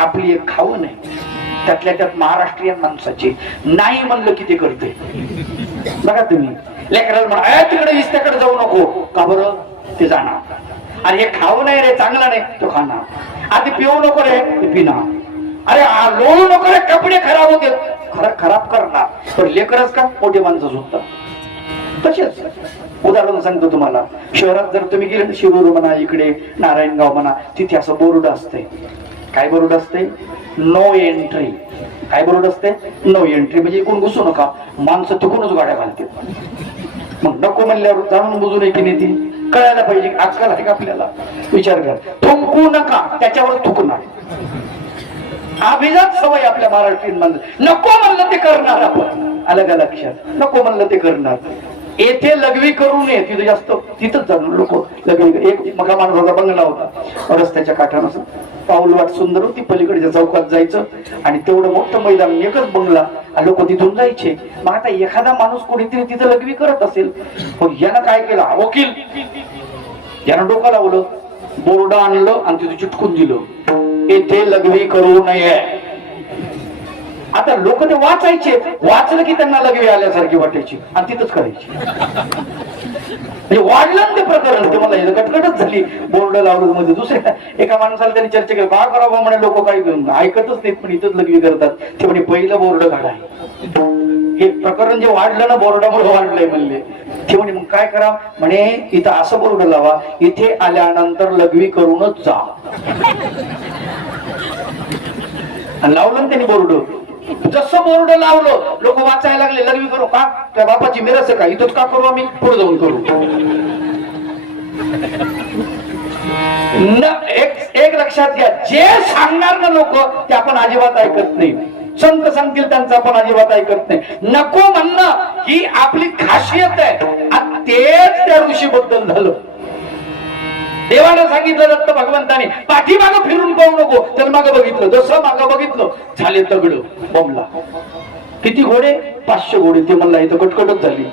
आपली एक खावं नाही, त्यातल्या त्यात महाराष्ट्रीयन माणसाची नाही म्हणलं की ते करते. बघा तुम्ही लेकराला म्हणा तिकडे इस्त्याकडे जाऊ नको, का बरं? ते जाणार. अरे हे खावं नाही रे, चांगला नाही, तो खाणार. आधी पिऊ नको रे, ते पिणार. अरे लोळू नको रे, कपडे खराब होते, खराब करणार. पण लेकरच का मोठे माणसं सुद्धा तसेच. उदाहरण सांगतो तुम्हाला, शहरात जर तुम्ही गेले, शिरूर म्हणा, इकडे नारायणगाव म्हणा, तिथे असं बोर्ड असते. काय बोर्ड असते? No entry. काय बोर्ड असते? No entry. म्हणजे इकडून घुसू नका, माणसं तिकडूनच गाड्या घालते. मग नको म्हणल्यावर जाणून बुजून आहे की नाही ती कळायला पाहिजे. अक्कल आहे का आपल्याला? विचार कर. थुंकू नका, त्याच्यावर थुकणार. अभिजात सवय आपल्या महाराष्ट्रीयन माणसं. नको म्हणलं ते करणार आपण. अलग लक्षात. नको म्हणलं ते करणार. येथे लघवी करू नये, तिथं जास्त तिथंच जाणार लोक लघवी. एक मका माणसाचा बंगला होता रस्त्याच्या काठानं, पाऊलवाट सुंदर होती, पलीकडच्या चौकात जायचं आणि तेवढं मोठं मैदान, एकच बंगला, लोक तिथून जायचे. मग आता एखादा माणूस कोणीतरी तिथं लघवी करत असेल, पण यानं काय केलं? वकील यानं डोकं लावलं, बोर्ड आणलं आणि तिथं चिटकून दिलं, येथे लघवी करू नये. आता लोक ते वाचायचे, वाचलं की त्यांना लघवी आल्यासारखी वाटायची आणि तिथंच करायची. म्हणजे वाढलं ते प्रकरण, ते मला कटकटच झाली. बोर्ड लावलं मध्ये दुसऱ्या एका माणसाला त्यांनी चर्चा केली, का करावं म्हणे, लोक काही ऐकतच नाहीत पण इथंच लघवी करतात. ते म्हणे पहिलं बोर्ड काढा. हे प्रकरण जे वाढलं ना, बोर्डामुळे वाढलंय म्हणले. ते म्हणे मग काय करा म्हणे, इथं असं बोर्ड लावा, इथे आल्यानंतर लघवी करूनच जा. लावलं ना त्यांनी बोर्ड. जसं बोर्ड लावलं लोक वाचायला लागले, लघवी करू का? त्या बापाची मिरज आहे का? इथंच का करू आम्ही? पुढे जाऊन करू. एक लक्षात घ्या, जे सांगणार ना लोक ते आपण अजिबात ऐकत नाही. संत सांगतील त्यांचं आपण अजिबात ऐकत नाही. नको म्हणणं ही आपली खासियत आहे. आणि तेच त्या ऋषी बद्दल झालं. देवाला सांगितलं दत्त भगवंताने, पाठीमागं फिरून पाहू नको. तर मागं बघितलं, जसं मागं बघितलं झाले दगड बमला. किती घोडे? 500 घोडे. ते म्हणला इथं कटकटच झाली.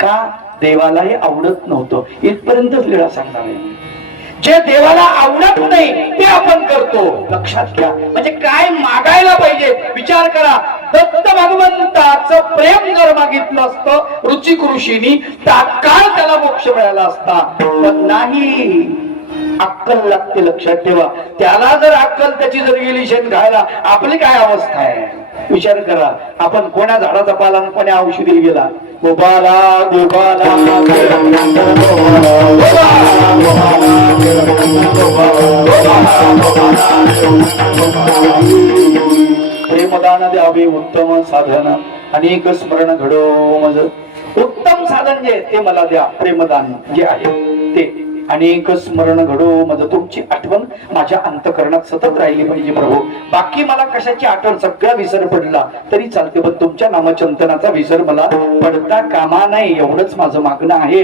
का? देवाला हे आवडत नव्हतं. इथपर्यंतच लीळा सांगणार आहे. जे देवाला आवडत नाही ते आपण करतो. लक्षात घ्या. म्हणजे काय मागायला पाहिजे विचार करा. दत्त भगवंताचं प्रेम जर मागितलं असतं ऋचिक ऋषींनी, तात्काळ त्याला मोक्ष मिळाला असता. पण नाही, अक्कल लागते. लक्षात ठेवा. त्याला जर अक्कल त्याची जर गेली शेण खायला, आपली काय अवस्था आहे विचार करा. आपण कोण्या झाडाचा पाला आणि कोण्या औषधी गेला? गोपाला गोपाला प्रेमदान द्यावे उत्तम साधन, अनेक स्मरण घडो मज. उत्तम साधन जे ते मला द्या. प्रेमदान जे आहे ते, अनेक स्मरण घडो मज. तुमची आठवण माझ्या अंतकरणात सतत राहिली पाहिजे प्रभू. बाकी मला कशाची आठवण, सगळा विसर पडला तरी चालते, पण तुमच्या नामचिंतनाचा विसर मला पडता कामा नाही, एवढंच माझं मागणं आहे.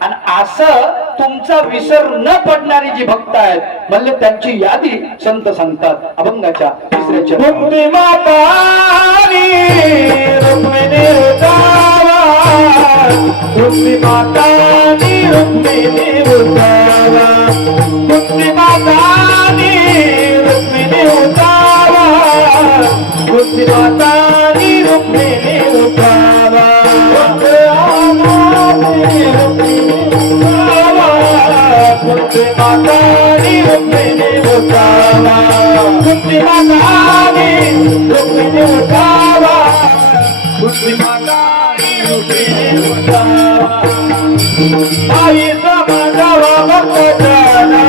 आणि असं तुमचा विसर न पडणारी जी भक्त आहेत म्हणले त्यांची यादी संत सांगतात अभंगाच्या 3ऱ्या चरणात. रुक्मी मातानी रुक्मिणी उतारा, रुक्मी मातानी रुक्मिणी उतारा, रुक्मी मातानी रुक्मिणी उतारा, रुक्मी मातानी रुक्मिणी उतारा, रुक्मी मातानी रुक्मिणी उतारा, रुक्मी मातानी रुक्मिणी उतारा. आईचा माझा भक्त जाना,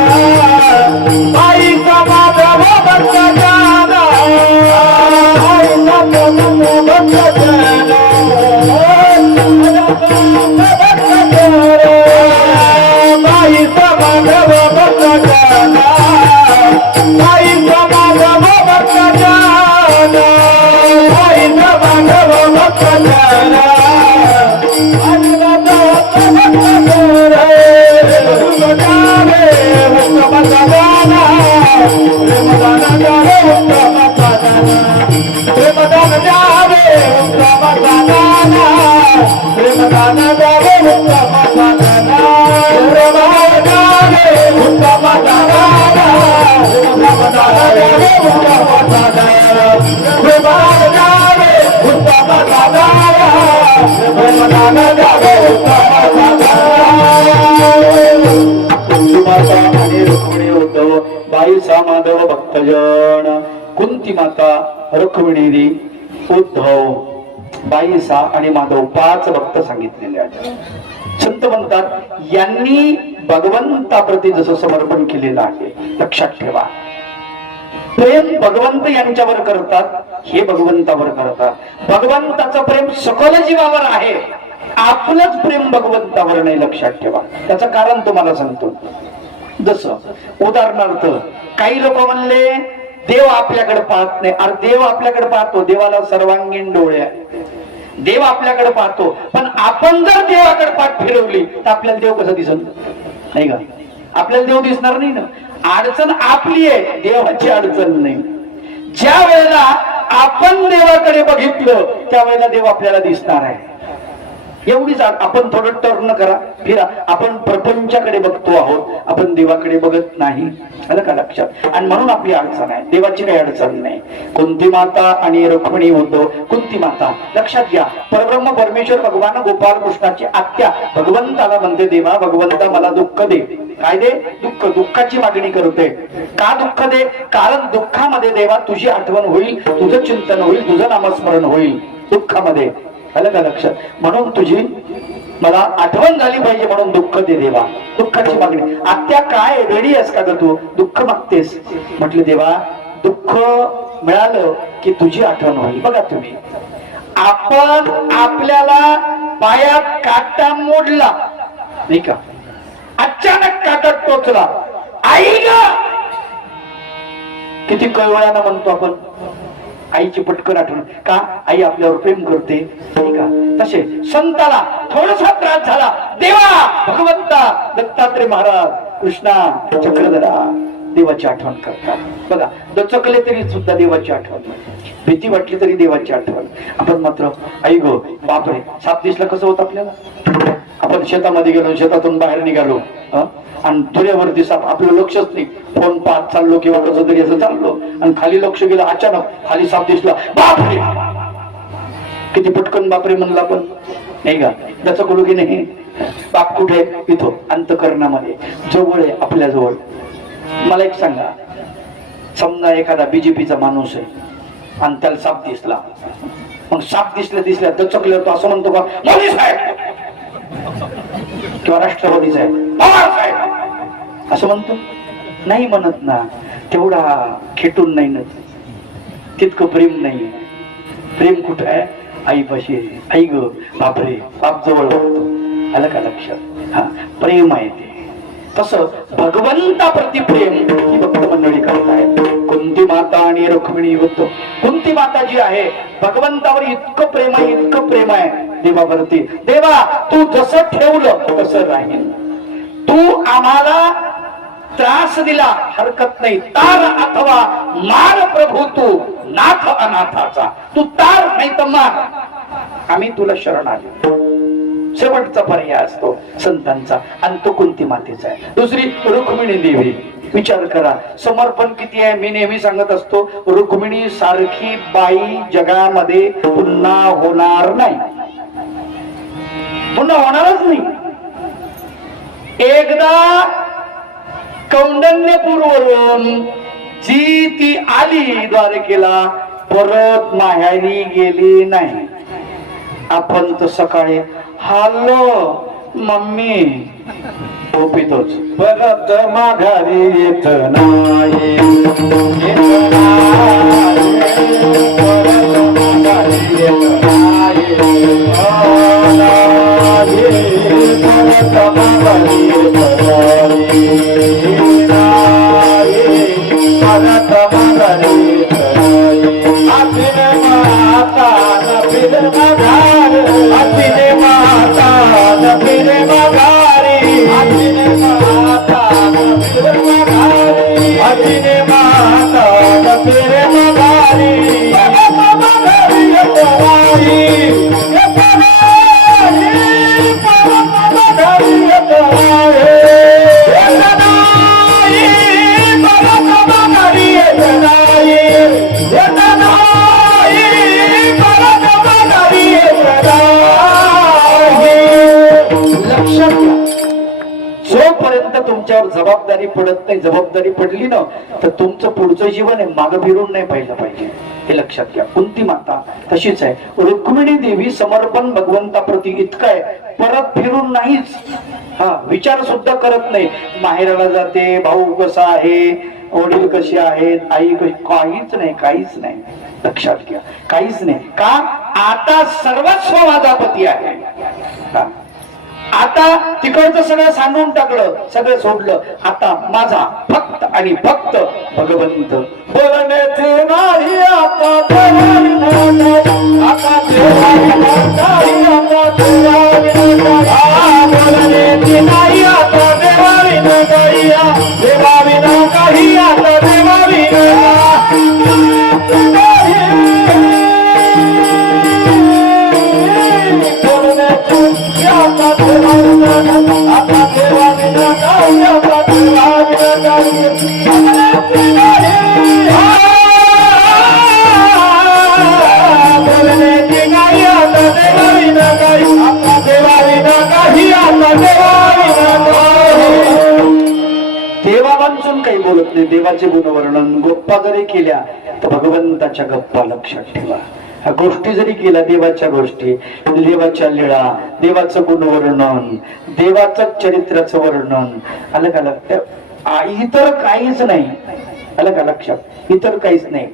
आईचा माझा भक्त जाना, आईचा माझा भक्त जाना, आईचा माझा भक्त जाना, आईचा माझा भक्त जाना, आईचा माझा भक्त जाना. उत्तम आणि रुक्मिणी उद्धव बाईसा माधव भक्तजन कुंती माता रुक्मिणी उद्धव बाईसा आणि माधव 5 भक्त सांगितलेले आहेत. संत म्हणतात यांनी भगवंताप्रती जसं समर्पण केलेलं आहे लक्षात ठेवा. प्रेम भगवंत यांच्यावर करतात, हे भगवंतावर करतात. भगवंताचं प्रेम सकल जीवावर आहे, आपलंच प्रेम भगवंतावर नाही. लक्षात ठेवा. त्याचं कारण तुम्हाला सांगतो. जसं उदाहरणार्थ काही लोक म्हणले देव आपल्याकडे पाहत नाही. अरे देव आपल्याकडे पाहतो, देवाला सर्वांगीण डोळे आहे, देव आपल्याकडे पाहतो. पण आपण जर देवाकडे पाठ फिरवली तर आपल्याला देव कसं दिसत नाही का? आपल्याला देव दिसणार नाही ना. अडचण आपली आहे, देवाची अडचण नाही. ज्या वेळेला आपण देवाकडे बघितलं त्यावेळेला देव आपल्याला दिसणार आहे. एवढीच. आपण थोडं टर्न करा, फिरा. आपण प्रपंचाकडे बघतो आहोत, आपण देवाकडे बघत नाही. आलं का लक्षात? आणि म्हणून आपली अडचण आहे, देवाची काही अडचण नाही. कुंती माता आणि रुक्मिणी उद्धव. कुंती माता लक्षात घ्या, परब्रह्म परमेश्वर भगवान गोपाल कृष्णाची आत्या भगवंताला म्हणते देवा भगवंता मला दुःख दे. काय दे? दुःख. दुःखाची मागणी करते. का दुःख दे? कारण दुःखामध्ये देवा तुझी आठवण होईल, तुझं चिंतन होईल, तुझं नामस्मरण होईल दुःखामध्ये. आलं का लक्षात? म्हणून तुझी मला आठवण झाली पाहिजे म्हणून दुःख दे देवा. दुःखाची मागणी. आत्या काय रेडी आहेस का ग तू? दुःख मागतेस? म्हटलं देवा दुःख मिळालं की तुझी आठवण होईल. बघा तुम्ही, आपण आपल्याला पायात काटा मोडला नाही का, अचानक काटा टोचला, आई ग किती कळवळ्यानं म्हणतो आपण आईची पटकन आठवण. का? आई आपल्यावर प्रेम करते नाही का? तसे संताला थोडासा त्रास झाला, देवा भगवंता दत्तात्रय महाराज कृष्णा चक्रधरा देवाची आठवण करतात. बघा दचकले तरी सुद्धा देवाची आठवण, भीती वाटली तरी देवाची आठवण. आपण मात्र आई गो बापरे साप दिसला कसं होत आपल्याला? आपण शेतामध्ये गेलो, शेतातून बाहेर निघालो आणि तुऱ्यावरती साप, आपलं लक्षच नाही, फोन पाहत चाललो किंवा कसं तरी असं चाललो आणि खाली लक्ष गेलं, अचानक खाली साप दिसला, बापरे किती पटकन बापरे म्हणलं आपण नाही का? त्याचं कळू की नाही? बाप कुठे? इथं अंतकरणामध्ये जवळ आहे, आपल्या जवळ. मला एक सांगा, समजा एखादा बीजेपीचा माणूस आहे आणि त्याला साप दिसला, मग साप दिसल्या दचकल्यावर तो असं म्हणतो का मोदी साहेब किंवा राष्ट्रवादी साहेब पवार साहेब असं म्हणतो? नाही म्हणत ना. तेवढा खेटून नाही ना, तितकं प्रेम नाही. प्रेम कुठं आहे? आईपाशी. आई ग बापरे बाप जवळ बघतो. आलं का लक्षात? हा प्रेम आहे ते. तसं भगवंताप्रती प्रेम ही भक्त मंडळी करतायत. कुंती माता आणि रुक्मिणी उद्धव. कुंती माता जी आहे भगवंतावर इतकं प्रेम आहे, इतकं प्रेम आहे देवावरती. देवा तू जसं ठेवलं तसं राहील. तू आम्हाला त्रास दिला हरकत नाही, तार अथवा मार प्रभू तू नाथ अनाथाचा. तू तार नाही तर मार, आम्ही तुला शरण आलो. शेवटचा पर्याय असतो संतांचा आणि तो कुंती मातेचा आहे. दुसरी रुक्मिणी देवी. विचार करा समर्पण किती आहे. मी नेहमी सांगत असतो रुक्मिणी सारखी बाई जगामध्ये पुन्हा होणार नाही, पुन्हा होणारच नाही. एकदा कौंडण्यपूरवरून जी ती आली द्वारकेला, परत माहेरी गेली नाही. आपण तर सकाळी हॅलो मम्मी झोपीतोच, परत माघारी येत नाही, येत नाही, परत माघारी येत नाही, परत माघारी येत नाही, परत माघारी येत नाही. आठीने माता नफिर माघार, आठीने माता नफिर माघारी, आठीने माता नफिर माघारी, आठीने माता नफिर माघारी, माघारी येत नाही, येत नाही, परत माघारी येत नाही, येत नाही, परत माघारी येत नाही. अंगावर जबाबदारी पडत नाही. जबाबदारी पडली ना तर तुमचं पुढचं जीवन आहे मागं फिरून नाही पाहिलं पाहिजे, हे लक्षात घ्या. कुंती माता तशीच आहे. रुक्मिणी देवी समर्पण भगवंताप्रती इतकं आहे, परत फिरून नाहीच. हा विचार सुद्धा करत नाही. माहेराला जाते, भाऊ कसा आहे, वडील कसे आहेत, आई कशी, काहीच नाही, काहीच नाही. लक्षात घ्या, काहीच नाही. का? आता सर्वस्व माझा पती आहे. आता तिकडचं सगळं सांगून टाकलं, सगळं सोडलं. आता माझा फक्त आणि फक्त भगवंत. बोलण्याचे नाही आता देवारी नका, आता देवारी नका, आता देवारी नका. बोलण्याचे नाही आता देवारी नका, देवारी नका, आता देवारी देवावांचून काही बोलत नाही. देवाचे गुणवर्णन गप्पा जरी केल्या तर भगवंताच्या गप्पा लक्षात ठेवा. ह्या गोष्टी जरी केल्या, देवाच्या गोष्टी, देवाच्या लीळा, देवाचं गुणवर्णन, देवाचं चरित्राचं वर्णन, आलं का लक्षात? इतर काहीच नाही. आलं का लक्षात? इतर काहीच नाही.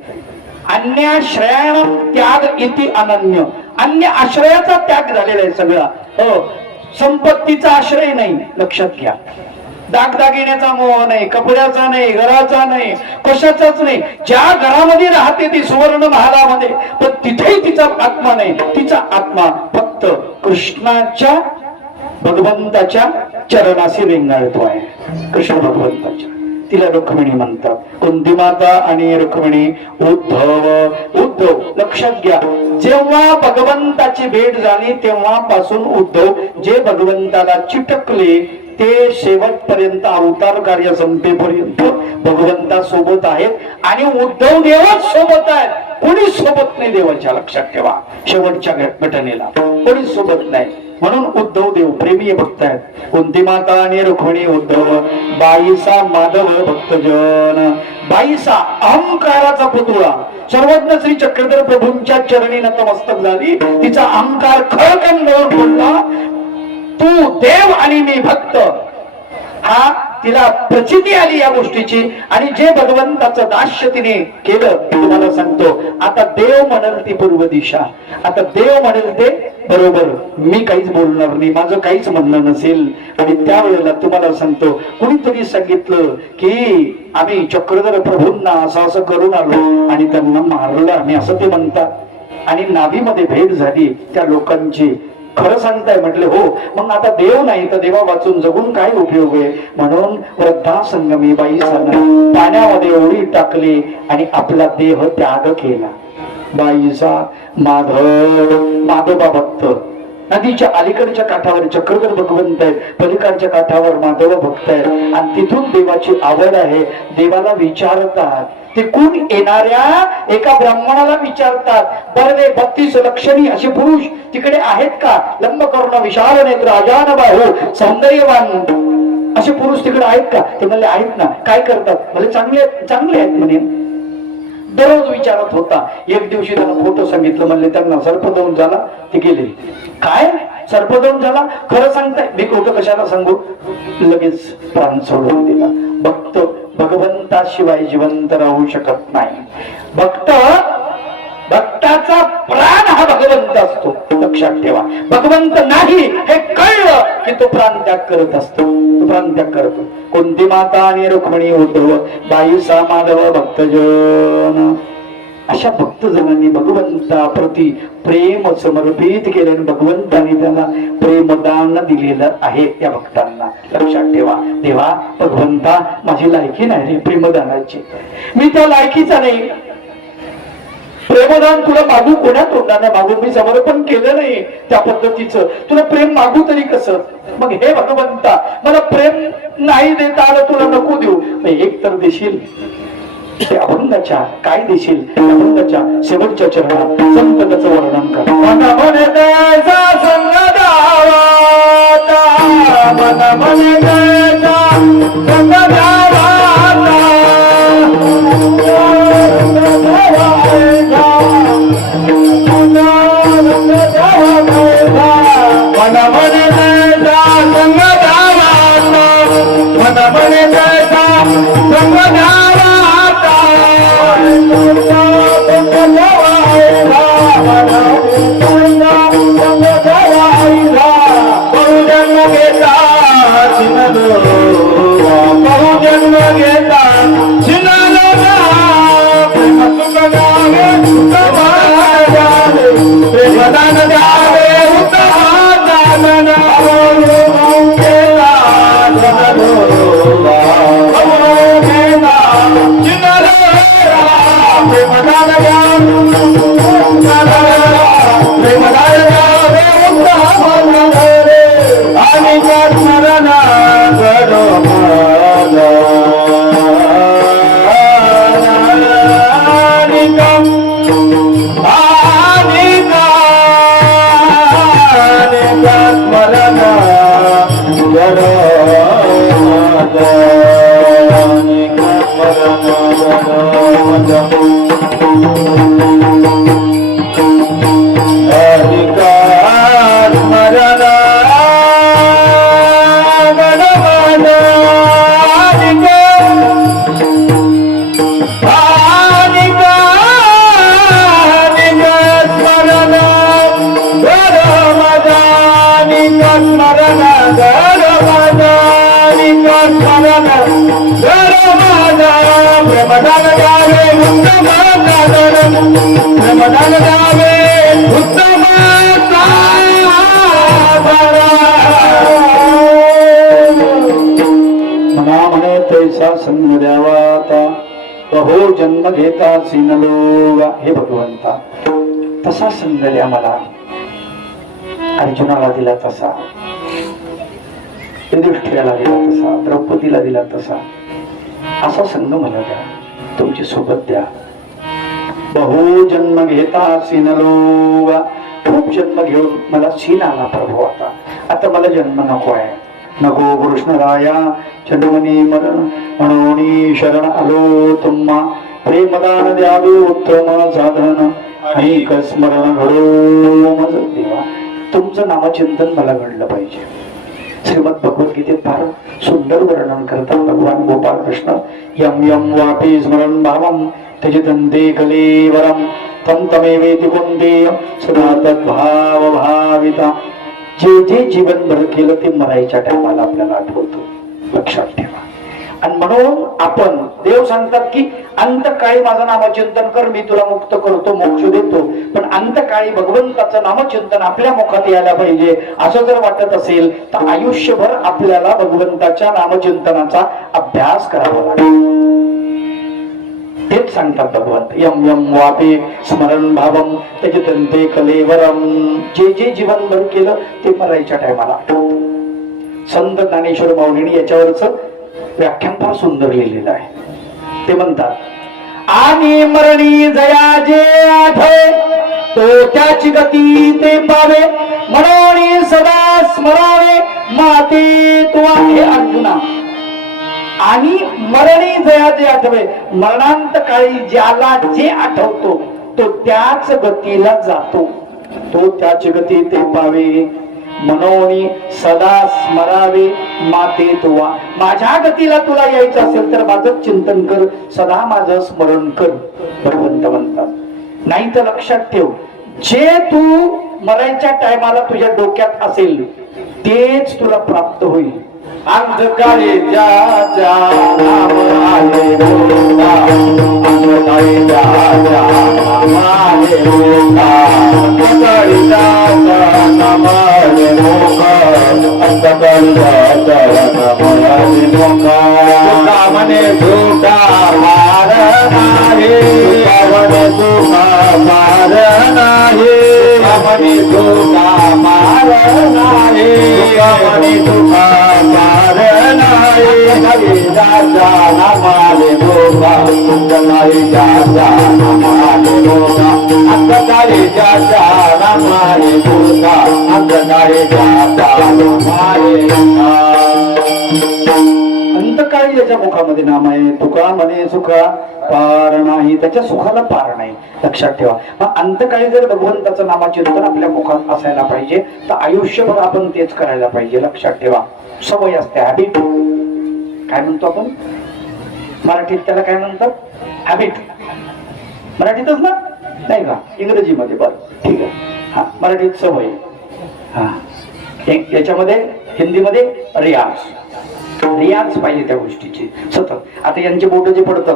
अन्याश्रयाण त्याग इति अनन्य. अन्य आश्रयाचा त्याग झालेला आहे सगळा. हो, संपत्तीचा आश्रय नाही. लक्षात घ्या. दागदागिन्याचा मोह नाही, कपड्याचा नाही, घराचा नाही, कशाचाच नाही. ज्या घरामध्ये राहते ती सुवर्ण महालामध्ये, पण तिथेही तिचा आत्मा नाही. तिचा आत्मा फक्त कृष्णाच्या, भगवंताच्या चरणाशी रेंगाळतो आहे. कृष्ण भगवंताच्या. तिला रुक्मिणी म्हणतात. कुंती माता आणि रुक्मिणी. उद्धव लक्षात घ्या, जेव्हा भगवंताची भेट झाली तेव्हापासून उद्धव जे भगवंताला चिटकले ते शेवटपर्यंत, अवतार कार्य संपेपर्यंत भगवंता सोबत आहेत. आणि उद्धव देवच सोबत आहेत, कोणीच सोबत नाही देवाच्या. लक्षात ठेवा, शेवटच्या घटनेला कोणीच सोबत नाही. म्हणून उद्धव देव प्रेमी भक्त आहेत. कुंती माता आणि रुक्मिणी. उद्धव. बाईसा माधव भक्तजन. बाईसा अहंकाराचा पुतळा, सर्वज्ञ श्री चक्रधर प्रभूंच्या चरणी नतमस्तक झाली. तिचा अहंकार खळखंडवर पडला. तू देव आणि मी भक्त, हा तिला प्रचिती आली या गोष्टीची. आणि जे भगवंताचं दास्य तिने केलं, तुम्हाला सांगतो, आता देव म्हणेल ती पूर्व दिशा, आता देव म्हणेल ते बरोबर. मी काहीच बोलणार नाही, माझं काहीच म्हणणं नसेल. आणि त्यावेळेला तुम्हाला सांगतो, कुणीतरी सांगितलं की आम्ही चक्रधर प्रभूंना असं असं करून आलो आणि त्यांना मारलं आम्ही, असं ते म्हणतात. आणि नाभीमध्ये भेट झाली त्या लोकांची. खरं सांगताय म्हटले, हो. मग आता देव नाही तर देवा वाचून जगून काय उपयोग आहे? म्हणून वृद्धा संगमी बाईसानं पाण्यामध्ये उडी टाकली आणि आपला देह त्याग केला. बाईसा माधोबा भक्त. नदीच्या अलीकडच्या काठावर चक्रधर भगवंत आहेत, पलीकडच्या काठावर माधव भक्त आहेत. आणि तिथून देवाची आवड आहे. देवाला विचारतात, ते कोण येणाऱ्या एका ब्राह्मणाला विचारतात, बरं रे 32 लक्षणी असे पुरुष तिकडे आहेत का? लंबकर्ण, विशाल नेत्र, अजान बाहू, सौंदर्यवान असे पुरुष तिकडे आहेत का? ते म्हणले आहेत ना. काय करतात? म्हणजे चांगले आहेत म्हणे. दररोज विचारत होता. एक दिवशी त्यांना फोटो सांगितलं, म्हणले त्यांना सर्पदंश झाला, ते गेले. काय सर्पदंश झाला? खरं सांगताय? मी खोटं कशाला सांगू? लगेच प्राण सोडून दिला. भक्त भगवंताशिवाय जिवंत राहू शकत नाही. भक्ताचा प्राण हा भगवंत असतो. लक्षात ठेवा, भगवंत नाही हे कळलं की तो प्राण त्याग करत असतो. तो प्राण त्याग करतो. कुंती माता आणि रुक्मिणी. उद्धव. बाईसा माधव भक्तजन. अशा भक्तजनांनी भगवंताप्रती प्रेम समर्पित केले. भगवंतांनी त्यांना प्रेमदान दिलेलं आहे त्या भक्तांना. लक्षात ठेवा, देवा भगवंता माझी लायकी नाही रे प्रेमदानाची, मी त्या लायकीचा नाही. प्रेमदान तुला मागू कोणा तोंडाने मागू? मी समर्पण केलं नाही त्या पद्धतीचं, तुला प्रेम मागू तरी कसं? मग हे भगवंता, मला प्रेम नाही देता आलं, तुला नको देऊ. एक तर देशील ते अभंगाच्या, काय देशील अभंगाच्या शेवटच्या चरणात संतचं वर्णन कर. मन मन द्यायचा संग दावा, मन मन द्यायचा संग द्यावा आता. मन म्हणे तैसा संग द्यावा आता. मन म्हणे तैसा संग द्यावा आता. बहुजन्म घेता सिनलो, बहुजन्म घेता सिनलो ना. प्रेम सुख द्यावे उत्तम द्यावे, प्रेमदान द्यावे उत्तम दान. बहु घेता सिनलो, बहु घेता सिनलो. प्रेमदान द्यावे प्रेमदान द्यावे उत्तम रे. आणि स्मरण करो मला. प्रेमदान द्यावे उत्तम दान, प्रेमदान द्यावे उत्तम मना म्हणे तैसा संग द्यावा आता. बहु जन्म घेता सिनलोगा. हे भगवंता तसा संग द्या मला. अर्जुनाला दिला तसा, युधिष्ठिराला दिला तसा, द्रौपदीला दिला तसा, असा संग मला द्या. तुमची सोबत द्या. बहु जन्म घेता सिनलोगा. खूप जन्म घेऊन मला सीन आला प्रभू. आता मला जन्म नको आहे. नको कृष्णराया चंडमनी मरण म्हणून शरण आलो तुम्हा. प्रेमदान द्यावे उत्तम साधन, ऐक स्मरण घडो मज देवा. तुमचं नामचिंतन मला घडलं पाहिजे. श्रीमद भगवद्गीतेत फार सुंदर वर्णन करतात भगवान गोपाळ कृष्ण. यम यम वापी स्मरण भावम त्यजतन्ते कलेवरम तम तमेवेति कुन्तेय सदा तद्भाव भाविता. जे जे जीवनभर केलं ते मरायच्या टायमाला आपल्याला आठवतं. लक्षात ठेवा. आणि म्हणून आपण देव सांगतात की अंतकाळी माझं नामचिंतन कर, मी तुला मुक्त करतो, मोक्ष देतो. पण अंतकाळी भगवंताचं नामचिंतन आपल्या मुखात यायला पाहिजे. असं जर वाटत असेल तर आयुष्यभर आपल्याला भगवंताच्या नामचिंतनाचा अभ्यास करावा लागेल. हेच सांगतात भगवंत. यम यम वापे स्मरण भावम त्यजतन्ते कलेवरम. जे जे जीवनभर केलं ते मरायच्या टायमाला. संत ज्ञानेश्वर माऊलींनी याच्यावरच व्याख्यान फार सुंदर लिहिलेलं आहे. ते म्हणतात, आणि मरणी जया जे आठवे तो त्याची गती ते पावे. म्हणून सदा स्मरावे माते तुवा. हे अर्जुना, आणि मरणी जया जे आठवे, मरणांत काळी ज्याला जे आठवतो तो त्याच गतीला जातो. तो त्याची गती ते पावे. मनोनी सदा स्मरावे माते तुवा. माझ्या गतीला तुला यायचं असेल तर माझं चिंतन कर, सदा माझं स्मरण कर. भगवंत म्हणतात. नाही तर लक्षात ठेव, जे तू मरायच्या टायमाला तुझ्या डोक्यात असेल तेच तुला प्राप्त होईल. अंधकाळी ज्याच्या नाम आले बोला, अंधकाळी ज्याच्या नाम आले बोला, अंधकाळी ज्याच्या नाम आले मोका, अंधकाळी ज्याच्या नाम आले मोका. तुका म्हणे तुका मार नाही, तुका म्हणे तुका मार नाही, तुका म्हणे तुका मार नाही, तुका म्हणे तुका जाचा नामाले लोका, अंधकाळी जाचा नामाले लोका, अंधकाळी जाचा नामाले लोका, अंधकाळी जाचा नामाले लोका. मुखामध्ये नाम आहे. तुका म्हणे सुखा पार नाही, त्याच्या सुखाला पार नाही. लक्षात ठेवा. मग अंतकाळी जर भगवंताचं नामचिंतन आपल्या मुखात असायला पाहिजे, तर आयुष्यभर आपण तेच करायला पाहिजे. लक्षात ठेवा. सवय असते, हॅबिट. काय म्हणतो आपण मराठीत त्याला? काय म्हणतात? हॅबिट. मराठीतच ना, नाही का? इंग्रजीमध्ये? बरं, ठीक आहे. हा, मराठीत सवय. हा, याच्यामध्ये हिंदीमध्ये रियाज. रियाज पाहिजे त्या गोष्टीची सतत. आता यांचे बोट जे पडतात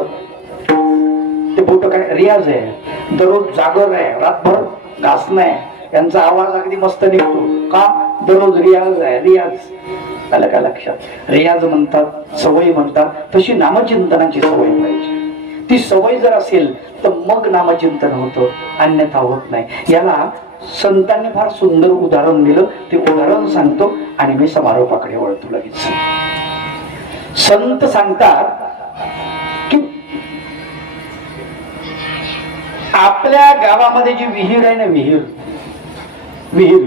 ते बोट काय रियाज आहे. दररोज जागर आहे, रातभर घासणं आहे. यांचा आवाज अगदी मस्त निघतो का? दररोज रियाज आहे. रियाज आलं का लक्षात? रियाज म्हणतात, सवय म्हणतात. तशी नामचिंतनाची सवय पाहिजे. ती सवय जर असेल तर मग नामचिंतन होतं, अन्यथा होत नाही. याला संतांनी फार सुंदर उदाहरण दिलं. ते उदाहरण सांगतो आणि मी समारोपाकडे वळतो लगेच. संत सांगतात की आपल्या गावामध्ये जी विहीर आहे ना, विहीर,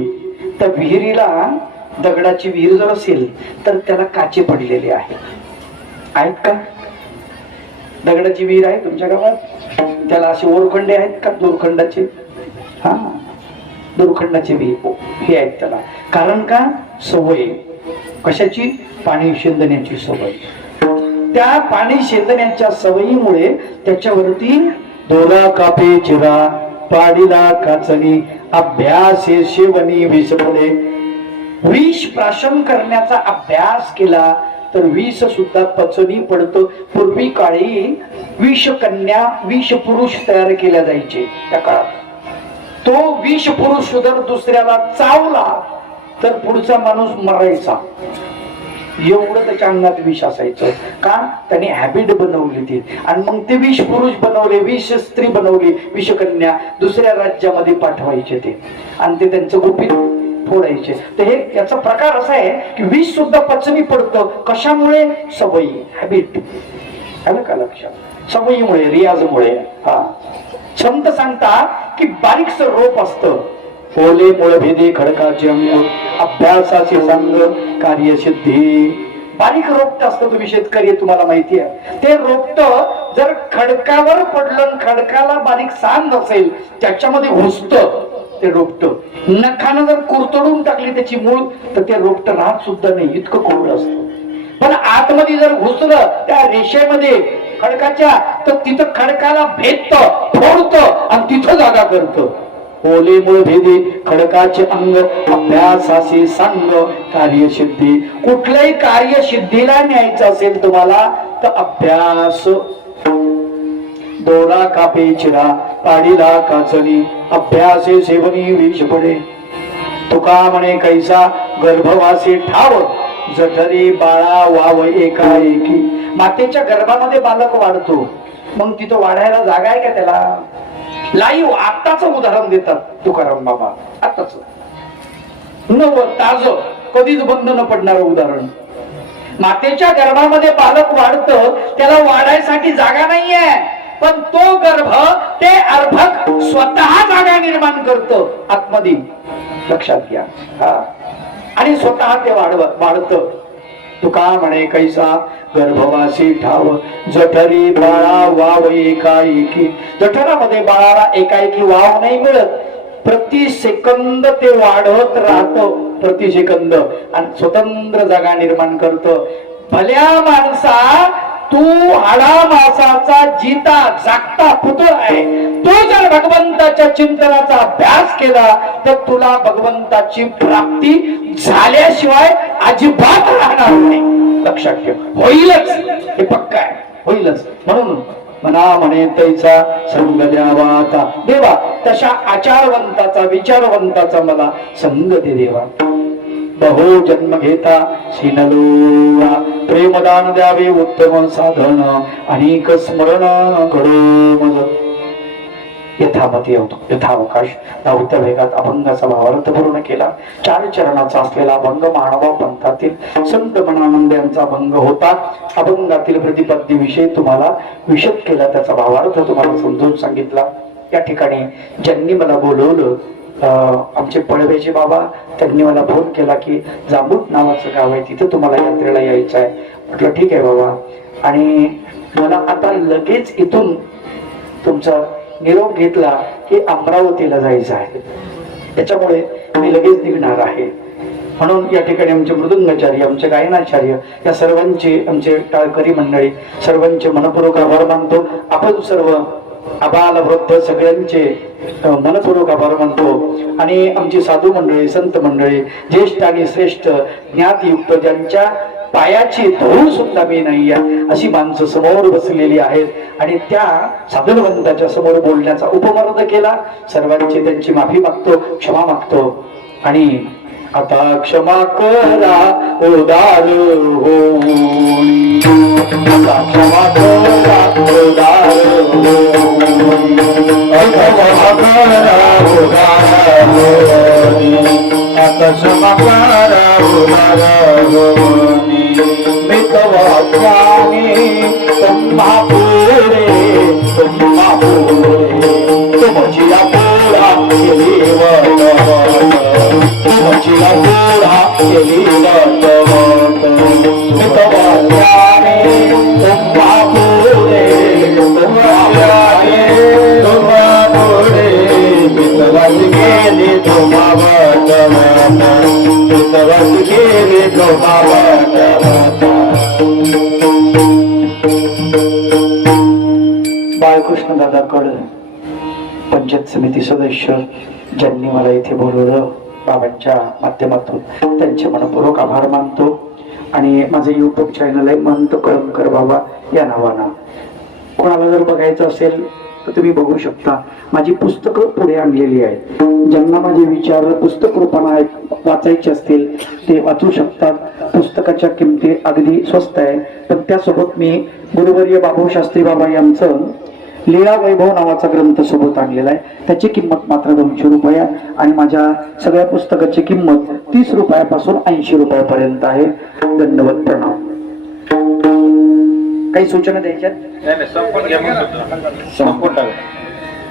त्या विहिरीला दगडाची विहीर जर असेल तर त्याला काचे पडलेले आहेत का? दगडाची विहीर आहे तुमच्या गावात? त्याला असे ओरखंडे आहेत का? दोरखंडाचे? हा, दोरखंडाचे विहीर हे आहेत त्याला. कारण का? सवय. कशाची? पाणी शेंदण्याची सवय. त्या पाणी शेंदण्याच्या सवयीमुळे त्याच्यावरती दोरा कापे चिरा पाडीला काचणी अभ्यासे शेवणी विष पडे. विष प्राशन करण्याचा अभ्यास केला तर विष सुद्धा पचनी पडतं. पूर्वी काळी विष कन्या, विष पुरुष तयार केल्या जायचे त्या काळात. तो विष पुरुष जर दुसऱ्याला चावला तर पुढचा माणूस मरायचा. एवढं त्याच्या अंगात विष असायचं. का? त्याने हॅबिट बनवली ती. आणि मग ते विष पुरुष बनवले, विष स्त्री बनवली, विषकन्या दुसऱ्या राज्यामध्ये पाठवायचे ते, आणि ते त्यांचं गुपित फोडायचे. तर हे याचा प्रकार असा आहे की विष सुद्धा पचनी पडतं. कशामुळे? सवयी, हॅबिट. आलं का लक्षात? सवयीमुळे, रियाजमुळे. हा, संत सांगतात की बारीकस रोप असतं. ओले मुळभेदी खडकाचे अंग अभ्यासाचे सांग कार्यसिद्धी. बारीक रोपट असतं. तुम्ही शेतकरी, तुम्हाला माहिती आहे. ते रोपट जर खडकावर पडलं, खडकाला बारीक सांग असेल, त्याच्यामध्ये घुसतं ते रोपट. नखानं जर कुरतडून टाकली त्याची मूळ तर ते रोपट राहत सुद्धा नाही, इतकं कोरडं असतं. पण आतमध्ये जर घुसलं त्या रेषेमध्ये खडकाच्या, तर तिथं खडकाला भेदतं, फोडतं आणि तिथं जागा करतं. ओले मुळ भेदी खडकाचे अंग अभ्यासाचे सांग कार्यसिद्धी. कुठल्याही कार्यसिद्धीला न्यायचं असेल तुम्हाला तर अभ्यास. दोरा कापे चिरा पाडीला काचणी अभ्यासे सेवनी विष पडे. तुका म्हणे कैसा गर्भवासी ठाव जठरी बाळा वाव एकाएकी. मातेच्या गर्भामध्ये बालक वाढतो, मग तिथं वाढायला जागा आहे का त्याला? लाईव्ह आत्ताच उदाहरण देतात तुकाराम बाबा. आत्ताच नव ताज, कधीच बंद न पडणार उदाहरण. मातेच्या गर्भामध्ये बालक वाढतं, त्याला वाढायसाठी जागा नाहीये, पण तो गर्भ ते अर्भक स्वतः जागा निर्माण करतं आतमध्ये. लक्षात घ्या. हा, आणि स्वतः ते वाढतं. तुका म्हणे कैसा गर्भवासी ठाव जठरी बाळा वाव एकाएकी. जठरामध्ये बाळाला एकाएकी वाव नाही मिळत. प्रति सेकंद ते वाढत राहतं, प्रति सेकंद, आणि स्वतंत्र जागा निर्माण करतं. भल्या माणसा, तू हाडा मासाचा जीता जागता पुतळ आहे. तू जर भगवंताच्या चिंतनाचा अभ्यास केला तर तुला भगवंताची प्राप्ती झाल्याशिवाय अजिबात राहणार नाही. लक्षात ठेव, होईलच, हे पक्का आहे, होईलच. म्हणून मना म्हणे तैचा संग द्यावा आता देवा. तशा आचारवंताचा, विचारवंताचा मला संग दे देवा. बहो जन्म घेता सिनलोरा प्रेमदान द्यावे उत्तम साधन अनेक स्मरण घडो मज. यथामती यथावकाश नवत्या वेगात अभंगाचा भावार्थ पूर्ण केला. 4 चरणाचा असलेला अभंग मानवा पंथातील संत मनानंद यांचा अभंग होता. अभंगातील प्रतिपत्ती विषय तुम्हाला विशद केला, त्याचा भावार्थ तुम्हाला समजून सांगितला. या ठिकाणी ज्यांनी मला बोलवलं, आमचे पळवेचे बाबा, त्यांनी मला फोन केला की जांबूट नावाचं गाव आहे, तिथं तुम्हाला यात्रेला यायचं आहे. म्हटलं ठीक आहे बाबा. आणि मला आता लगेच इथून तुमचा निरोप घेतला की अमरावतीला जायचं आहे, त्याच्यामुळे मी लगेच निघणार आहे. म्हणून या ठिकाणी आमचे मृदुंगाचार्य, आमचे गायनाचार्य, या सर्वांचे, आमचे टाळकरी मंडळी सर्वांचे मनपूर्वक आभार मानतो. आपण सर्व आबाल वृद्ध सगळ्यांचे मनपूर्वक आभार मानतो. आणि आमची साधू मंडळी, संत मंडळी, ज्येष्ठ आणि श्रेष्ठ ज्ञातयुक्त, ज्यांच्या पायाची धूळ सुद्धा मी नाही अशी माणसं समोर बसलेली आहेत आणि त्या साधुवंताच्या समोर बोलण्याचा उपमर्द केला. सर्वांची त्यांची माफी मागतो, क्षमा मागतो. आणि आता क्षमा करा उदार होऊन, आता क्षमा करा उदार होऊन, क्षमा करा उदार होऊन, आता क्षमा करा उदार होऊन. मितवाक्याने तुम्हा पुरे, तुम्हा पुरे, तुमची पोळा केली वट, तुमची पोळा केली वट. मितवाक्याने तुम्हा पुरे, तुम्हा पुरे, मितवत गेली तुम्हा वट, मितवत गेली तुम्हा वट. बाळकृष्ण दादा कड, पंचायत समिती सदस्य, ज्यांनी मला इथे बोलवलं बाबांच्या माध्यमातून, त्यांचे मनपूर्वक आभार मानतो. आणि माझे युट्यूब चॅनल आहे महंत कळमकर बाबा या नावानं. कोणाला जर बघायचं असेल तर तुम्ही बघू शकता. माझी पुस्तकं पुढे आणलेली आहेत. ज्यांना माझे विचार पुस्तक रूपाने वाचायचे असतील ते वाचू शकतात. पुस्तकाच्या किमती अगदी स्वस्त आहे. पण त्यासोबत मी गुरुवर्य बाबू शास्त्री बाबा यांचं लीळा वैभव नावाचा ग्रंथ सोबत आणलेला आहे. त्याची किंमत मात्र 200 रुपये आणि माझ्या सगळ्या पुस्तकाची किंमत 30 रुपयापासून 80 रुपयापर्यंत आहे. धन्यवाद, प्रणाम. काही सूचना द्यायच्या?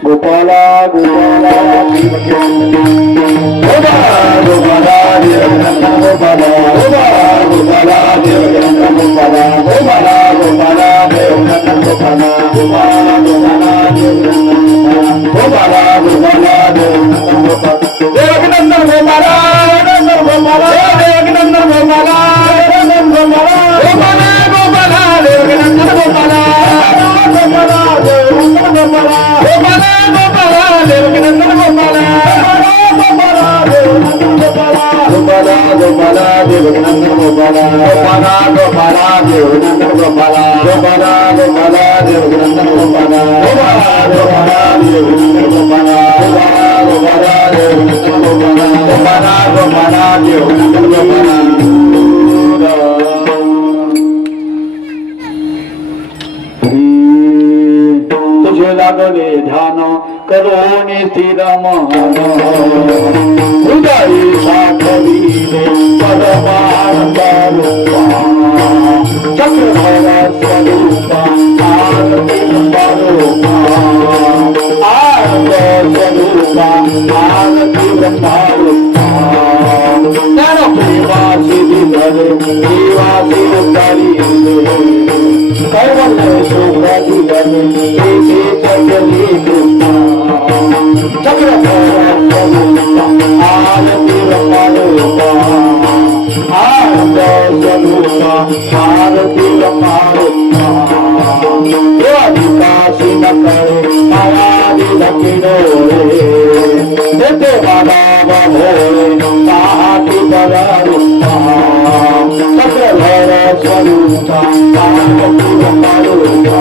गोपाला गोपाला तुझे लागले ध्यान करून स्थिर मन, हृदयी साठविले परमानंद रूपा, चक्रधर स्वरूपा आरती ब्रह्मरूपा, आनंद स्वरूपा आरती ब्रह्मरूपा. ज्ञान प्रेमासी दिधरे देवासी उतरिले, कैवल्य शोभाती गणे तेथे चली कृष्णा. चक्रधर स्वरूपा आरती ब्रह्मरूपा, आनंद स्वरूपा आरती ब्रह्मरूपा. देवादिकाशी न करे मायादी लकिडोळे, देते मानव भोळे ताहाती परारूपा. चक्रधर स्वरूपा आरती ब्रह्मरूपा,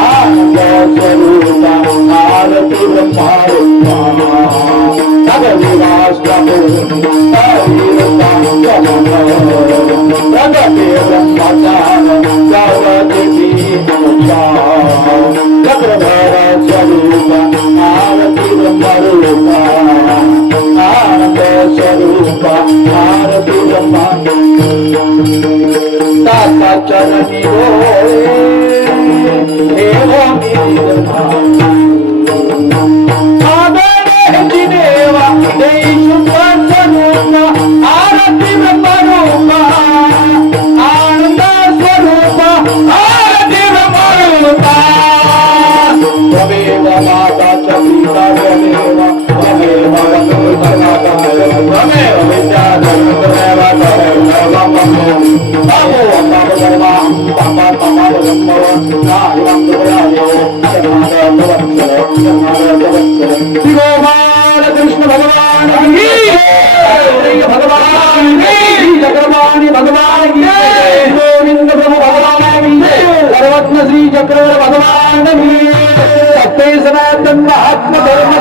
आनंद स्वरूपा आरती ब्रह्मरूपा. नगविलास प्रभु शरीरता प्रगटे ब्रह्मचार जगति दीनोचा. चक्रधर स्वरूपा आरती ब्रह्मरूपा, आनंद स्वरूपा आरती ब्रह्मरूपा. दाता चरणी बोले देव देवा देश कृष्ण भगवान भगवान चक्रवाणी भगवान गोविंद प्रभु भगवान सर्वज्ञ श्री चक्र भगवान सत्य सनातन महात्मा धर्म